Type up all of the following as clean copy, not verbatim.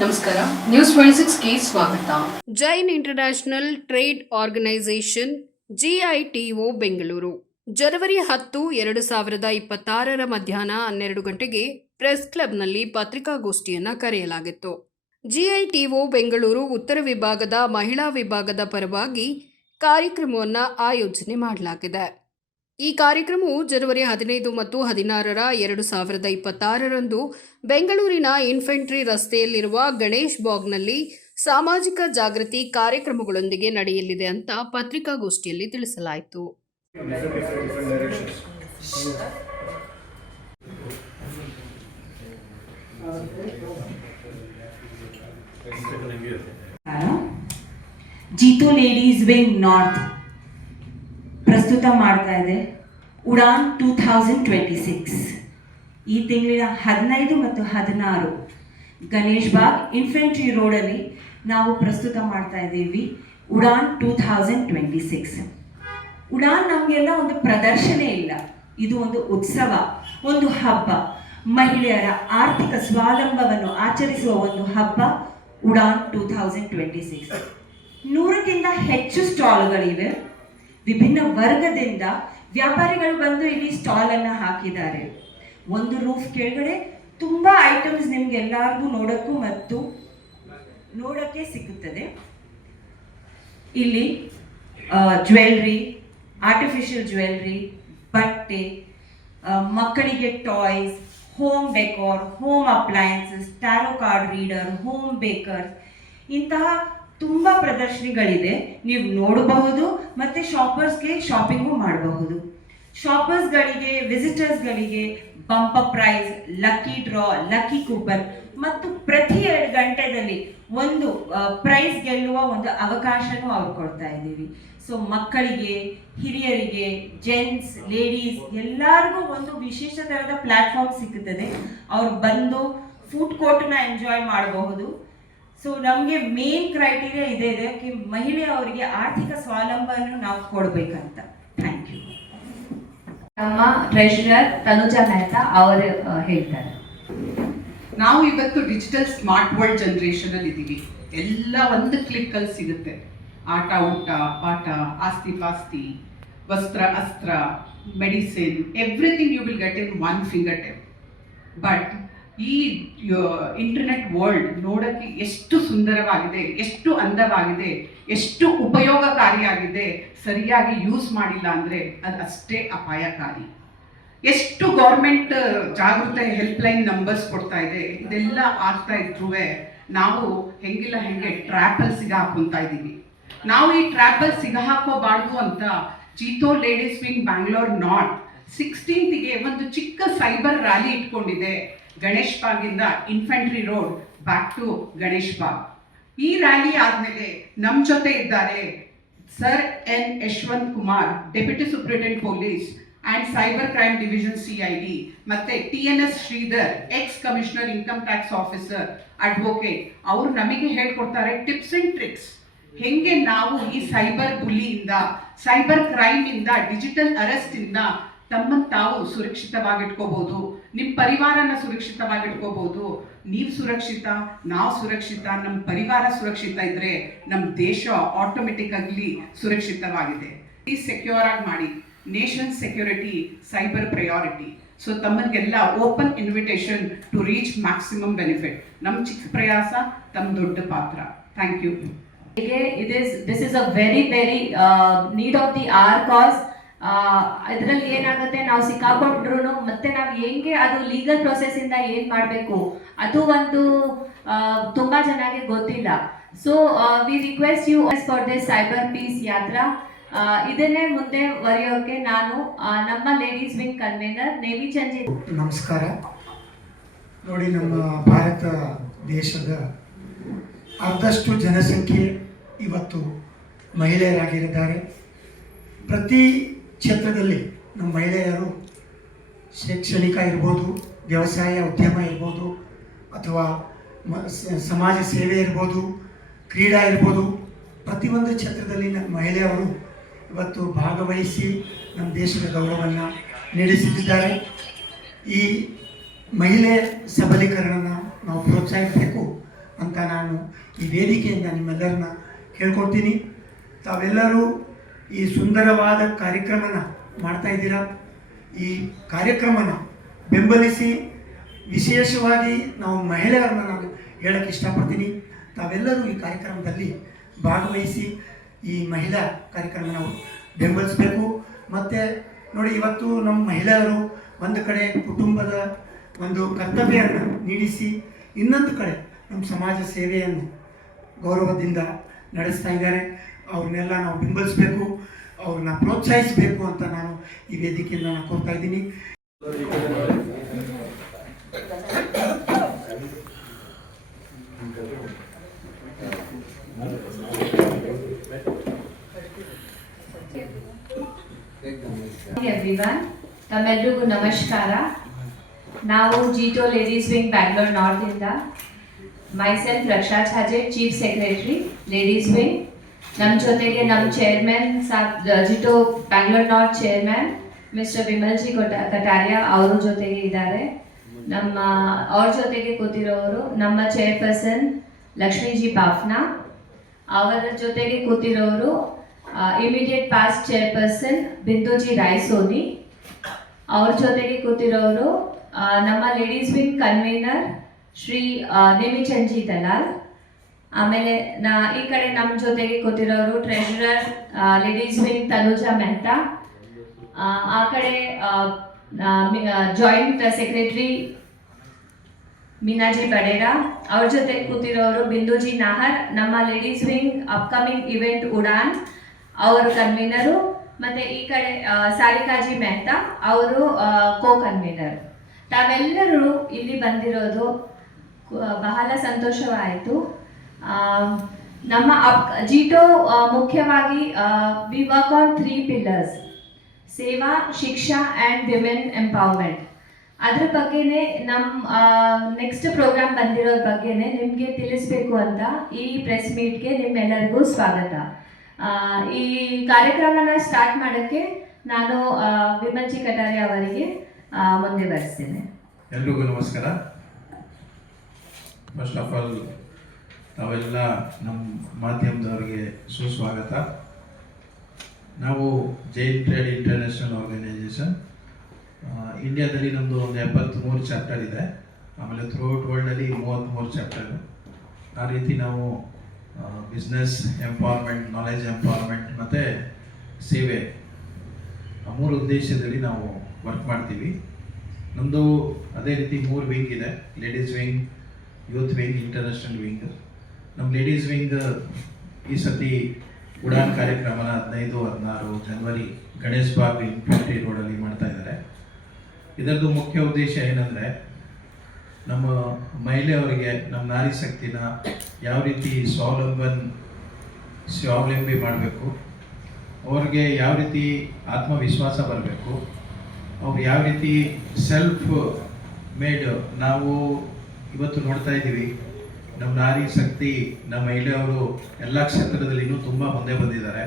ನಮಸ್ಕಾರ, ನ್ಯೂಸ್ 26ಗೆ ಸ್ವಾಗತ. Jain international trade organisation GITO Bengaluru ಜನವರಿ 10, 2026 ಮಧ್ಯಾಹ್ನ 12 ಗಂಟೆಗೆ ಪ್ರೆಸ್ ಕ್ಲಬ್ನಲ್ಲಿ ಪತ್ರಿಕಾಗೋಷ್ಠಿಯನ್ನು ಕರೆಯಲಾಗಿತ್ತು. GITO ಬೆಂಗಳೂರು ಉತ್ತರ ವಿಭಾಗದ ಮಹಿಳಾ ವಿಭಾಗದ ಪರವಾಗಿ ಕಾರ್ಯಕ್ರಮವನ್ನು ಆಯೋಜನೆ ಮಾಡಲಾಗಿದೆ. ಈ ಕಾರ್ಯಕ್ರಮವು ಜನವರಿ 15 ಮತ್ತು 16, 2026 ಬೆಂಗಳೂರಿನ ಇನ್ಫೆಂಟ್ರಿ ರಸ್ತೆಯಲ್ಲಿರುವ ಗಣೇಶ್ ಬಾಗ್ನಲ್ಲಿ ಸಾಮಾಜಿಕ ಜಾಗೃತಿ ಕಾರ್ಯಕ್ರಮಗಳೊಂದಿಗೆ ನಡೆಯಲಿದೆ ಅಂತ ಪತ್ರಿಕಾಗೋಷ್ಠಿಯಲ್ಲಿ ತಿಳಿಸಲಾಯಿತು. ಜಿತೋ ಲೇಡೀಸ್ ವಿಂಗ್ ನಾರ್ತ್ ಪ್ರಸ್ತುತ ಮಾಡ್ತಾ ಇದೆ ಉಡಾನ್ 2026. ಈ ತಿಂಗಳಿನ 15 ಮತ್ತು 16 ಗಣೇಶ್ ಬಾಗ್ ಇನ್ಫೆಂಟ್ರಿ ರೋಡಲ್ಲಿ ನಾವು ಪ್ರಸ್ತುತ ಮಾಡ್ತಾ ಇದ್ದೀವಿ ಉಡಾನ್ 2026. ಉಡಾನ್ ನಮಗೆಲ್ಲ ಒಂದು ಪ್ರದರ್ಶನ ಇಲ್ಲ, ಇದು ಒಂದು ಉತ್ಸವ, ಒಂದು ಹಬ್ಬ, ಮಹಿಳೆಯರ ಆರ್ಥಿಕ ಸ್ವಾವಲಂಬವನ್ನು ಆಚರಿಸುವ ಒಂದು ಹಬ್ಬ ಉಡಾನ್ 2026. 100ಕ್ಕಿಂತ ಹೆಚ್ಚು ಸ್ಟಾಲ್ಗಳಿವೆ. ವಿಭಿನ್ನ ವರ್ಗದಿಂದ ವ್ಯಾಪಾರಿಗಳು ಬಂದು ಇಲ್ಲಿ ಸ್ಟಾಲ್ ಅನ್ನು ಹಾಕಿದ್ದಾರೆ. ಒಂದು ರೂಫ್ ಕೆಳಗಡೆ ತುಂಬಾ ಐಟಮ್ಸ್ ನಿಮ್ಗೆ ಎಲ್ಲರಿಗೂ ನೋಡಕ್ಕೆ ಸಿಗುತ್ತದೆ. ಇಲ್ಲಿ ಜ್ಯುವೆಲ್ರಿ, ಆರ್ಟಿಫಿಷಿಯಲ್ ಜ್ಯುವೆಲ್ರಿ, ಬಟ್ಟೆ, ಮಕ್ಕಳಿಗೆ toys, home decor, home appliances, tarot card reader, home bakers, ಇಂತಹ ತುಂಬ ಪ್ರದರ್ಶನಗಳಿದೆ. ನೀವು ನೋಡಬಹುದು ಮತ್ತು ಶಾಪರ್ಸ್ಗೆ ಶಾಪಿಂಗು ಮಾಡಬಹುದು. ಶಾಪರ್ಸ್ಗಳಿಗೆ, ವಿಸಿಟರ್ಸ್ಗಳಿಗೆ bumper prize, lucky draw, lucky coupon ಮತ್ತು ಪ್ರತಿ 2 ಗಂಟೆಯಲ್ಲಿ ಒಂದು ಪ್ರೈಸ್ ಗೆಲ್ಲುವ ಒಂದು ಅವಕಾಶನೂ ಅವ್ರು ಕೊಡ್ತಾ ಇದ್ದೀವಿ. ಸೊ ಮಕ್ಕಳಿಗೆ, ಹಿರಿಯರಿಗೆ, ಜೆಂಟ್ಸ್, ಲೇಡೀಸ್ ಎಲ್ಲರಿಗೂ ಒಂದು ವಿಶೇಷ ಥರದ ಪ್ಲ್ಯಾಟ್ಫಾರ್ಮ್ ಸಿಗುತ್ತದೆ. ಅವ್ರು ಬಂದು ಫುಡ್ ಕೋರ್ಟ್ನ ಎಂಜಾಯ್ ಮಾಡಬಹುದು. ಸೊ ನಮಗೆ ಮೇನ್ ಕ್ರೈಟೀರಿಯಾ ಇದೆ ಮಹಿಳೆಯವರಿಗೆ ಆರ್ಥಿಕ ಸ್ವಾವಲಂಬವನ್ನು ನಾವು ಕೊಡಬೇಕಂತ. Thank you. ನಮ್ಮ ಟ್ರೆಷರರ್ ತನುಜಾ ಮೆಹ್ತಾ ಅವರು ಹೇಳ್ತಾರೆ. ನಾವು ಇವತ್ತು ಡಿಜಿಟಲ್ ಸ್ಮಾರ್ಟ್ ವರ್ಲ್ಡ್ ಜನರೇಷನ್ ಅಲ್ಲಿ ಇದ್ದೀವಿ. ಎಲ್ಲ ಒಂದು ಕ್ಲಿಕ್ ಅಲ್ಲಿ ಸಿಗುತ್ತೆ. ಆಟ, ಊಟ, ಪಾಠ, ಆಸ್ತಿ ಪಾಸ್ತಿ, ವಸ್ತ್ರ, ಅಸ್ತ್ರ, medicine, everything you will get in one finger tip. But ಈ ಇಂಟರ್ನೆಟ್ ವರ್ಲ್ಡ್ ನೋಡೋಕ್ಕೆ ಎಷ್ಟು ಸುಂದರವಾಗಿದೆ, ಎಷ್ಟು ಅಂದವಾಗಿದೆ, ಎಷ್ಟು ಉಪಯೋಗಕಾರಿಯಾಗಿದೆ, ಸರಿಯಾಗಿ ಯೂಸ್ ಮಾಡಿಲ್ಲ ಅಂದರೆ ಅದು ಅಷ್ಟೇ ಅಪಾಯಕಾರಿ. ಎಷ್ಟು ಗೌರ್ಮೆಂಟ್ ಜಾಗೃತ ಹೆಲ್ಪ್ಲೈನ್ ನಂಬರ್ಸ್ ಕೊಡ್ತಾ ಇದೆ, ಇದೆಲ್ಲ ಆಗ್ತಾ ಇದ್ರೂ ನಾವು ಹೆಂಗಿಲ್ಲ ಹೆಂಗೆ ಟ್ರ್ಯಾಪಲ್ಲಿ ಸಿಗಾಕೊಂತಾ ಇದ್ದೀವಿ. ನಾವು ಈ ಟ್ರ್ಯಾಪಲ್ಲಿ ಸಿಗಾಕೋಬಾರ್ದು ಅಂತ JITO ladies wing Bangalore north 16ಗೆ ಒಂದು ಚಿಕ್ಕ ಸೈಬರ್ ರ್ಯಾಲಿ ಇಟ್ಕೊಂಡಿದೆ. ಗಣೇಶ್ ಬಾಗಿಂದ infantry road back to Ganesh Bagh. ಈ ರ್ಯಾಲಿ ಆದಮೇಲೆ ನಮ್ಮ ಜೊತೆ ಇದ್ದಾರೆ sir N Yashwant Kumar, deputy superintendent police and cyber crime division CID, ಮತ್ತು TNS Shridhar, ex commissioner income tax officer, advocate. ಅವರು ನಮಗೆ ಹೇಳ್ಕೊಡ್ತಾರೆ ಟಿಪ್ಸ್ ಆ್ಯಂಡ್ ಟ್ರಿಕ್ಸ್, ಹೆಂಗೆ ನಾವು ಈ ಸೈಬರ್ ಬುಲ್ಲಿಯಿಂದ, ಸೈಬರ್ ಕ್ರೈಮಿಂದ, ಡಿಜಿಟಲ್ ಅರೆಸ್ಟಿಂದ ತಮ್ಮನ್ನು ತಾವು ಸುರಕ್ಷಿತವಾಗಿಟ್ಕೋಬಹುದು, ನಿಮ್ಮ ಪರಿವಾರನ ಸುರಕ್ಷಿತವಾಗಿಟ್ಕೋಬಹುದು. ನೀವು ಸುರಕ್ಷಿತ, ನಾವು ಸುರಕ್ಷಿತ, ನಮ್ಮ ಪರಿವಾರ ಸುರಕ್ಷಿತ ಇದ್ದರೆ ನಮ್ಮ ದೇಶ ಆಟೋಮೆಟಿಕ್ಕಾಗಿ ಸುರಕ್ಷಿತವಾಗಿದೆ. ಈ ಸೆಕ್ಯೂರ್ ಆಗಿ ಮಾಡಿ. Nation security, cyber priority. So ತಮ್ಮನಿಗೆಲ್ಲ open invitation to reach maximum benefit. ನಮ್ಮ ಚಿಕ್ಕ ಪ್ರಯಾಸ, ತಮ್ಮ ದೊಡ್ಡ ಪಾತ್ರ. Thank you. This is a very need of the hour cause. ಇದರಲ್ಲಿ ಏನಾಗುತ್ತೆ, ನಾವು ಸಿಕ್ಕಾಕೊಂಡ್ರು ಮತ್ತೆ ನಾವು ಹೆಂಗೆ ಅದು ಲೀಗಲ್ ಪ್ರೊಸೆಸ್ ಇಂದ ಏನ್ ಮಾಡಬೇಕು ಅದು ಒಂದು ತುಂಬಾ ಚೆನ್ನಾಗಿ ಗೊತ್ತಿಲ್ಲ. So we request you for this cyber peace yatra. ಇದನ್ನೇ ಮುಂದೆ ಬರೆಯೋಕೆ ನಾನು ನಮ್ಮ ಲೇಡೀಸ್ ವಿಂಗ್ ಕನ್ವೀನರ್ ನೇವಿ ಚಂಜಿ. ನಮಸ್ಕಾರ. ನೋಡಿ, ನಮ್ಮ ಭಾರತ ದೇಶದ ಅರ್ಧಷ್ಟು ಜನಸಂಖ್ಯೆ ಇವತ್ತು ಮಹಿಳೆಯರಾಗಿದ್ದಾರೆ. ಪ್ರತಿ ಕ್ಷೇತ್ರದಲ್ಲಿ ನಮ್ಮ ಮಹಿಳೆಯರು ಶೈಕ್ಷಣಿಕ ಇರ್ಬೋದು, ವ್ಯವಸಾಯ ಉದ್ಯಮ ಇರ್ಬೋದು, ಅಥವಾ ಸಮಾಜ ಸೇವೆ ಇರ್ಬೋದು, ಕ್ರೀಡಾ ಇರ್ಬೋದು, ಪ್ರತಿಯೊಂದು ಕ್ಷೇತ್ರದಲ್ಲಿ ನಮ್ಮ ಮಹಿಳೆಯರು ಇವತ್ತು ಭಾಗವಹಿಸಿ ನಮ್ಮ ದೇಶದ ಗೌರವವನ್ನು ನೀಡಿಸುತ್ತಿದ್ದಾರೆ. ಈ ಮಹಿಳೆ ಸಬಲೀಕರಣನ ನಾವು ಪ್ರೋತ್ಸಾಹಿಸಬೇಕು. ಅಂತ ನಾನು ಈ ವೇದಿಕೆಯಿಂದ ನಿಮ್ಮೆಲ್ಲರನ್ನ ಕೇಳ್ಕೊಳ್ತೀನಿ. ತಾವೆಲ್ಲರೂ ಈ ಸುಂದರವಾದ ಕಾರ್ಯಕ್ರಮನ ಮಾಡ್ತಾ ಇದ್ದೀರಾ. ಈ ಕಾರ್ಯಕ್ರಮನ ಬೆಂಬಲಿಸಿ, ವಿಶೇಷವಾಗಿ ನಾವು ಮಹಿಳೆಯರನ್ನ ನಾನು ಹೇಳೋಕ್ಕೆ ಇಷ್ಟಪಡ್ತೀನಿ. ತಾವೆಲ್ಲರೂ ಈ ಕಾರ್ಯಕ್ರಮದಲ್ಲಿ ಭಾಗವಹಿಸಿ ಈ ಮಹಿಳಾ ಕಾರ್ಯಕ್ರಮ ನಾವು ಬೆಂಬಲಿಸಬೇಕು. ಮತ್ತು ನೋಡಿ, ಇವತ್ತು ನಮ್ಮ ಮಹಿಳೆಯರು ಒಂದು ಕಡೆ ಕುಟುಂಬದ ಒಂದು ಕರ್ತವ್ಯವನ್ನು ನೀಡಿಸಿ, ಇನ್ನೊಂದು ಕಡೆ ನಮ್ಮ ಸಮಾಜ ಸೇವೆಯನ್ನು ಗೌರವದಿಂದ ನಡೆಸ್ತಾ ಇದ್ದಾರೆ. ಅವ್ರನ್ನೆಲ್ಲ ನಾವು ಬೆಂಬಲಿಸಬೇಕು, ಅವ್ರನ್ನ ಪ್ರೋತ್ಸಾಹಿಸಬೇಕು ಅಂತ ನಾನು ಈ ವೇದಿಕೆಯಿಂದ ನಾನು ಕೋರ್ತಾ ಇದ್ದೀನಿ. ಎವ್ರಿವನ್, ತಮ್ಮೆಲ್ರಿಗೂ ನಮಸ್ಕಾರ. ನಾವು JITO ladies wing Bangalore north ಇಂದ, myself Raksha Chhaje, chief secretary ladies wing. ನಮ್ಮ ಜೊತೆಗೆ ನಮ್ಮ chairman JITO Bangalore north chairman mister Vimalji Kataria ಅವರ ಜೊತೆಗೆ ಇದ್ದಾರೆ. ಅವ್ರ ಜೊತೆಗೆ ಕೂತಿರೋರು ನಮ್ಮ ಚೇರ್ಪರ್ಸನ್ ಲಕ್ಷ್ಮೀಜಿ ಬಾಫ್ನಾ, ಅವರ ಜೊತೆಗೆ ಕೂತಿರೋರು immediate past chairperson Binduji Raisoni, ಅವ್ರ ಜೊತೆಗೆ ಕೂತಿರೋರು ನಮ್ಮ ladies wing convener Shri Nemichandji Dalal. ಆಮೇಲೆ ಈ ಕಡೆ ನಮ್ಮ ಜೊತೆಗೆ ಕೂತಿರೋರು treasurer ladies wing Tanuja Mehta, ಆ ಕಡೆ ಜಾಯಿಂಟ್ ಸೆಕ್ರೆಟರಿ ಮೀನಾಜಿ ಬಡೇರಾ, ಅವ್ರ ಜೊತೆ ಕೂತಿರೋರು ಬಿಂದುಜಿ ನಾಹರ್, ನಮ್ಮ ladies wing upcoming event Udan ಅವರು ಕನ್ವೀನರು. ಮತ್ತು ಈ ಕಡೆ ಸಾರಿಕಾಜಿ ಮೆಹ್ತಾ ಅವರು ಕೋ ಕನ್ವೀನರ್. ತಾವೆಲ್ಲರೂ ಇಲ್ಲಿ ಬಂದಿರೋದು ಬಹಳ ಸಂತೋಷವಾಯಿತು. ನಮ್ಮ ಜೀಟೋ ಮುಖ್ಯವಾಗಿ ವಿ ವರ್ಕ್ ಆನ್ 3 pillars: ಸೇವಾ, ಶಿಕ್ಷಾ ಆ್ಯಂಡ್ ವಿಮೆನ್ ಎಂಪವರ್ಮೆಂಟ್. ಅದ್ರ ಬಗ್ಗೆನೇ ನಮ್ಮ ನೆಕ್ಸ್ಟ್ ಪ್ರೋಗ್ರಾಮ್ ಬಂದಿರೋದ್ರ ಬಗ್ಗೆನೇ ನಿಮಗೆ ತಿಳಿಸ್ಬೇಕು ಅಂತ ಈ ಪ್ರೆಸ್ ಮೀಟ್ಗೆ ನಿಮ್ಮೆಲ್ಲರಿಗೂ ಸ್ವಾಗತ. ಈ ಕಾರ್ಯಕ್ರಮನ ಸ್ಟಾರ್ಟ್ ಮಾಡೋಕ್ಕೆ ನಾನು ವಿಮಲ್ಜಿ ಕಟಾರಿಯಾ ಅವರಿಗೆ ಮುಂದೆ ಬರೆಸ್ತೇನೆ. ಎಲ್ರಿಗೂ ನಮಸ್ಕಾರ. ಫಸ್ಟ್ ಆಫ್ ಆಲ್ ತಾವೆಲ್ಲ ನಮ್ಮ ಮಾಧ್ಯಮದವರಿಗೆ ಸುಸ್ವಾಗತ. ನಾವು ಜೈನ್ ಟ್ರೇಡ್ ಇಂಟರ್ನ್ಯಾಷನಲ್ ಆರ್ಗನೈಸೇಷನ್, ಇಂಡಿಯಾದಲ್ಲಿ ನಮ್ಮದು ಒಂದು 73 ಚಾಪ್ಟರ್ ಇದೆ. ಆಮೇಲೆ ಥ್ರೂಔಟ್ ವರ್ಲ್ಡಲ್ಲಿ 33 ಚಾಪ್ಟರ್. ಆ ರೀತಿ ನಾವು ಬಿಸ್ನೆಸ್ ಎಂಪವರ್ಮೆಂಟ್, ನಾಲೆಜ್ ಎಂಪವರ್ಮೆಂಟ್ ಮತ್ತು ಸೇವೆ, ಆ 3 ಉದ್ದೇಶದಲ್ಲಿ ನಾವು ವರ್ಕ್ ಮಾಡ್ತೀವಿ. ನಮ್ಮದು ಅದೇ ರೀತಿ 3 ವಿಂಗ್ ಇದೆ: ladies wing, youth wing, international wing. ನಮ್ಮ ಲೇಡೀಸ್ ವಿಂಗ್ ಈ ಸತಿ ಉಡಾನ್ ಕಾರ್ಯಕ್ರಮನ 15-16 ಜನವರಿ ಗಣೇಶ್ ಬಾಗ್ ಇನ್ಫೆಂಟ್ರಿ ರೋಡಲ್ಲಿ ಮಾಡ್ತಾ ಇದ್ದಾರೆ. ಇದರದ್ದು ಮುಖ್ಯ ಉದ್ದೇಶ ಏನಂದರೆ, ನಮ್ಮ ಮಹಿಳೆಯವರಿಗೆ, ನಮ್ಮ ನಾರಿ ಶಕ್ತಿನ ಯಾವ ರೀತಿ ಸ್ವಾವಲಂಬಿ ಮಾಡಬೇಕು, ಅವ್ರಿಗೆ ಯಾವ ರೀತಿ ಆತ್ಮವಿಶ್ವಾಸ ಬರಬೇಕು, ಅವ್ರು ಯಾವ ರೀತಿ ಸೆಲ್ಫ್ ಮೇಡ್. ನಾವು ಇವತ್ತು ನೋಡ್ತಾ ಇದ್ದೀವಿ, ನಮ್ಮ ನಾರಿ ಶಕ್ತಿ, ನಮ್ಮ ಮಹಿಳೆಯವರು ಎಲ್ಲ ಕ್ಷೇತ್ರದಲ್ಲಿ ಇನ್ನೂ ತುಂಬ ಮುಂದೆ ಬಂದಿದ್ದಾರೆ,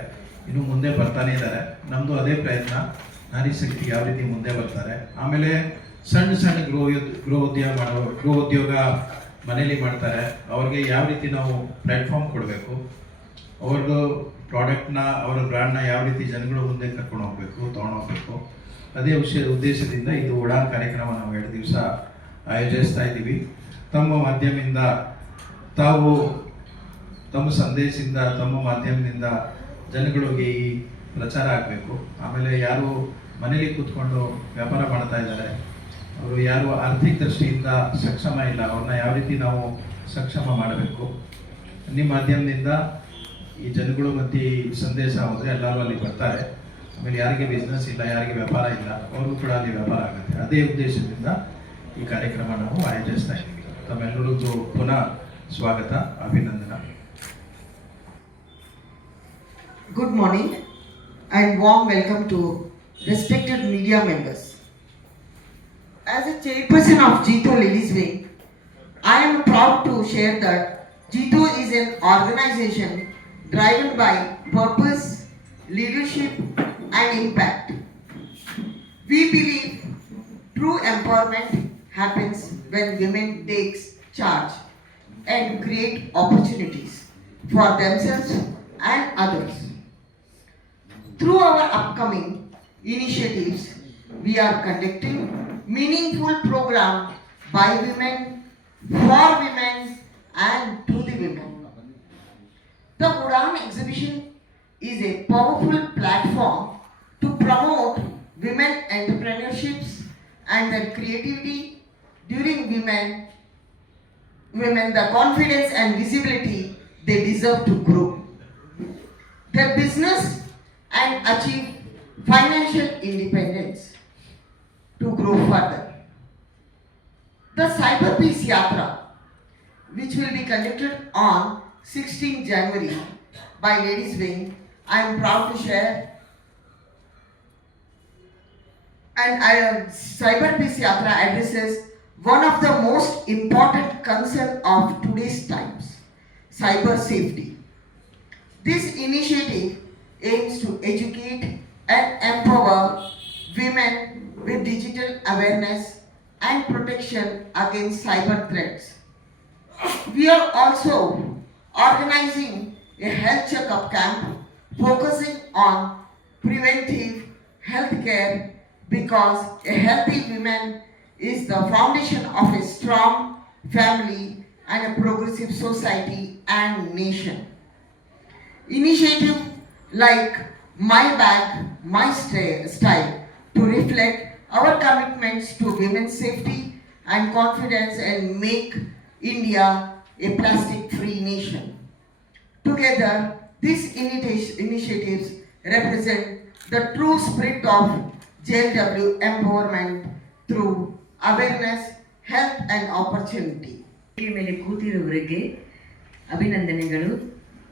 ಇನ್ನೂ ಮುಂದೆ ಬರ್ತಾನೆ ಇದ್ದಾರೆ. ನಮ್ಮದು ಅದೇ ಪ್ರಯತ್ನ, ನಾರಿ ಶಕ್ತಿ ಯಾವ ರೀತಿ ಮುಂದೆ ಬರ್ತಾರೆ. ಆಮೇಲೆ ಸಣ್ಣ ಸಣ್ಣ ಗೃಹ ಉದ್ಯೋಗ ಮನೇಲಿ ಮಾಡ್ತಾರೆ, ಅವ್ರಿಗೆ ಯಾವ ರೀತಿ ನಾವು ಪ್ಲ್ಯಾಟ್ಫಾರ್ಮ್ ಕೊಡಬೇಕು, ಅವ್ರದ್ದು ಪ್ರಾಡಕ್ಟ್ನ, ಅವರ ಬ್ರ್ಯಾಂಡ್ನ ಯಾವ ರೀತಿ ಜನಗಳು ಮುಂದೆ ಕರ್ಕೊಂಡು ಹೋಗಬೇಕು, ತೊಗೊಂಡೋಗ್ಬೇಕು. ಅದೇ ಉದ್ದೇಶದಿಂದ ಇದು ಉಡಾನ್ ಕಾರ್ಯಕ್ರಮ ನಾವು 2 ದಿವಸ ಆಯೋಜಿಸ್ತಾ ಇದ್ದೀವಿ. ತಮ್ಮ ಮಾಧ್ಯಮದಿಂದ ತಾವು ತಮ್ಮ ಸಂದೇಶದಿಂದ, ತಮ್ಮ ಮಾಧ್ಯಮದಿಂದ ಜನಗಳಿಗೆ ಈ ಪ್ರಚಾರ ಆಗಬೇಕು. ಆಮೇಲೆ ಯಾರು ಮನೇಲಿ ಕೂತ್ಕೊಂಡು ವ್ಯಾಪಾರ ಮಾಡ್ತಾ ಇದ್ದಾರೆ, ಅವರು ಯಾರು ಆರ್ಥಿಕ ದೃಷ್ಟಿಯಿಂದ ಸಕ್ಷಮ ಇಲ್ಲ, ಅವ್ರನ್ನ ಯಾವ ರೀತಿ ನಾವು ಸಕ್ಷಮ ಮಾಡಬೇಕು. ನಿಮ್ಮ ಮಾಧ್ಯಮದಿಂದ ಈ ಜನಗಳು ಮತ್ತು ಈ ಸಂದೇಶ ಹೋದರೆ ಎಲ್ಲರೂ ಅಲ್ಲಿ ಬರ್ತಾರೆ. ಆಮೇಲೆ ಯಾರಿಗೆ ಬಿಸ್ನೆಸ್ ಇಲ್ಲ, ಯಾರಿಗೆ ವ್ಯಾಪಾರ ಇಲ್ಲ, ಅವ್ರಿಗೂ ಕೂಡ ಅಲ್ಲಿ ವ್ಯಾಪಾರ ಆಗುತ್ತೆ. ಅದೇ ಉದ್ದೇಶದಿಂದ ಈ ಕಾರ್ಯಕ್ರಮ ನಾವು ಆಯೋಜಿಸ್ತಾ ಇದ್ದೀವಿ. ತಮ್ಮೆಲ್ಲರಿಗೂ ಪುನಃ ಸ್ವಾಗತ, ಅಭಿನಂದನ. Good morning and warm welcome to respected media members. As a chairperson of Jito Ladies Wing, I am proud to share that Jito is an organization driven by purpose, leadership and impact. We believe true empowerment happens when women takes charge, and create opportunities for themselves and others. Through our upcoming initiatives, we are conducting meaningful programs by women, for women, and to the women. The Udan exhibition is a powerful platform to promote women entrepreneurships and their creativity during women the confidence and visibility they deserve to grow their business and achieve financial independence to grow further. The Cyber Peace Yatra, which will be conducted on 16 January by Ladies Wing, I am proud to share. And Cyber Peace Yatra addresses one of the most important concerns of today's times, cyber safety. This initiative aims to educate and empower women with digital awareness and protection against cyber threats. We are also organizing a health checkup camp focusing on preventive health care because a healthy woman is the foundation of a strong family and a progressive society and nation. Initiative like My Bag, My Style to reflect our commitments to women's safety and confidence and make India a plastic-free nation. Together, these initiatives represent the true spirit of JLW empowerment through awareness, health and opportunity. ಮೇಲೆ ಕೂತಿರುವವರಿಗೆ ಅಭಿನಂದನೆಗಳು.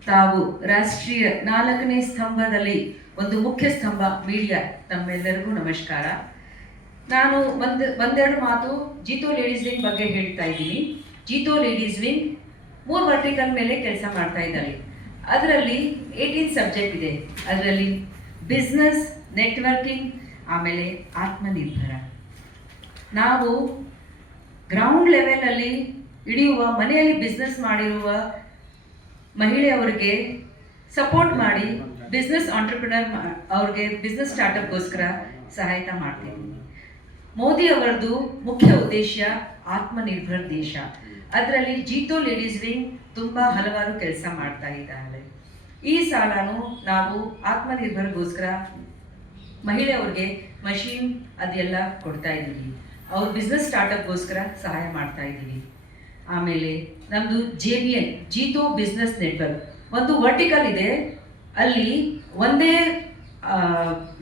ತಾವು ರಾಷ್ಟ್ರೀಯ 4ನೇ ಸ್ತಂಭದಲ್ಲಿ ಒಂದು ಮುಖ್ಯ ಸ್ತಂಭ media, ತಮ್ಮೆಲ್ಲರಿಗೂ ನಮಸ್ಕಾರ. ನಾನು ಒಂದೆರಡು ಮಾತು ಜೀತೋ ಲೇಡೀಸ್ ವಿಂಗ್ ಬಗ್ಗೆ ಹೇಳ್ತಾ ಇದ್ದೀನಿ. ಜೀತೋ ಲೇಡೀಸ್ ವಿಂಗ್ 3 ವರ್ಟಿಕಲ್ ಮೇಲೆ ಕೆಲಸ ಮಾಡ್ತಾ ಇದ್ದಾರೆ. ಅದರಲ್ಲಿ 18 ಸಬ್ಜೆಕ್ಟ್ ಇದೆ. ಅದರಲ್ಲಿ ಬಿಸ್ನೆಸ್, ನೆಟ್ವರ್ಕಿಂಗ್, ಆಮೇಲೆ ಆತ್ಮನಿರ್ಭರ. ನಾವು ಗ್ರೌಂಡ್ ಲೆವೆಲಲ್ಲಿ ಹಿಡಿಯುವ ಮನೆಯಲ್ಲಿ ಬಿಸ್ನೆಸ್ ಮಾಡಿರುವ ಮಹಿಳೆಯವರಿಗೆ ಸಪೋರ್ಟ್ ಮಾಡಿ ಬಿಸ್ನೆಸ್ ಆಂಟ್ರಪ್ರಿನರ್ ಅವ್ರಿಗೆ ಬಿಸ್ನೆಸ್ ಸ್ಟಾರ್ಟಪ್ಗೋಸ್ಕರ ಸಹಾಯತ ಮಾಡ್ತಿದ್ದೀನಿ. ಮೋದಿ ಅವರದ್ದು ಮುಖ್ಯ ಉದ್ದೇಶ ಆತ್ಮನಿರ್ಭರ ದೇಶ. ಅದರಲ್ಲಿ ಜೀತೋ ಲೇಡೀಸ್ ವಿಂಗ್ ತುಂಬ ಹಲವಾರು ಕೆಲಸ ಮಾಡ್ತಾ ಇದ್ದಾರೆ. ಈ ಸಾಲನು ನಾವು ಆತ್ಮನಿರ್ಭರಗೋಸ್ಕರ ಮಹಿಳೆಯವ್ರಿಗೆ ಮಷೀನ್ ಅದೆಲ್ಲ ಕೊಡ್ತಾ ಇದ್ದೀವಿ. ಅವ್ರ ಬಿಸ್ನೆಸ್ ಸ್ಟಾರ್ಟಪ್ಗೋಸ್ಕರ ಸಹಾಯ ಮಾಡ್ತಾ ಇದ್ದೀವಿ. ಆಮೇಲೆ ನಮ್ಮದು JBN ಜೀತೋ ಬಿಸ್ನೆಸ್ ನೆಟ್ವರ್ಕ್ ಒಂದು ವರ್ಟಿಕಲ್ ಇದೆ. ಅಲ್ಲಿ ಒಂದೇ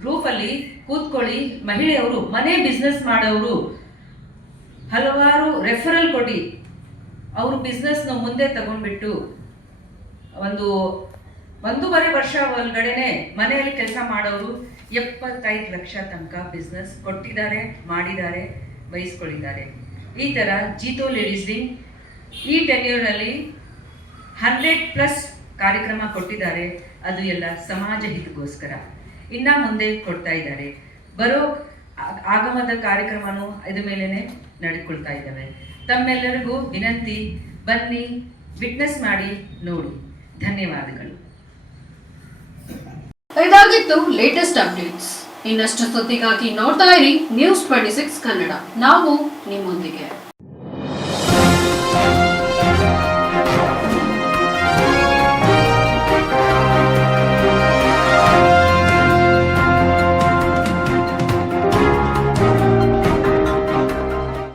ರೂಫಲ್ಲಿ ಕೂತ್ಕೊಳ್ಳಿ ಮಹಿಳೆಯವರು ಮನೆ ಬಿಸ್ನೆಸ್ ಮಾಡೋರು ಹಲವಾರು ರೆಫರಲ್ ಕೊಡಿ ಅವರು ಬಿಸ್ನೆಸ್ನ ಮುಂದೆ ತಗೊಂಡ್ಬಿಟ್ಟು 1.5 ವರ್ಷ ಒಳಗಡೆನೆ ಮನೆಯಲ್ಲಿ ಕೆಲಸ ಮಾಡೋರು 75 ಲಕ್ಷ ತನಕ ಬಿಸ್ನೆಸ್ ಕೊಟ್ಟಿದ್ದಾರೆ, ಮಾಡಿದ್ದಾರೆ, ವಹಿಸ್ಕೊಂಡಿದ್ದಾರೆ. ಈ ಥರ ಜೀತೋ ಲೇಡೀಸ್ ವಿಂಗ್ ಈ ಟೆನ್ಯೂರ್ನಲ್ಲಿ 100+ ಕಾರ್ಯಕ್ರಮ ಕೊಟ್ಟಿದ್ದಾರೆ. ಅದು ಎಲ್ಲ ಸಮಾಜ ಹಿತಗೋಸ್ಕರ ಇನ್ನು ಮುಂದೆ ಕೊಡ್ತಾ ಇದ್ದಾರೆ. ಬರೋ ಆಗಮದ ಕಾರ್ಯಕ್ರಮನೂ ಇದ್ರ ಮೇಲೇ ನಡೆದುಕೊಳ್ತಾ ಇದ್ದಾವೆ. ತಮ್ಮೆಲ್ಲರಿಗೂ ವಿನಂತಿ, ಬನ್ನಿ ವಿಟ್ನೆಸ್ ಮಾಡಿ ನೋಡಿ. ಧನ್ಯವಾದಗಳು. ಇದಾಗಿತ್ತು ಲೇಟೆಸ್ಟ್ ಅಪ್ಡೇಟ್ಸ್. ಇನ್ನಷ್ಟು ಸುದ್ದಿಗಾಗಿ ನೋಡ್ತಾ ಇರಿ News 26 ಕನ್ನಡ. ನಾವು ನಿಮ್ಮೊಂದಿಗೆ.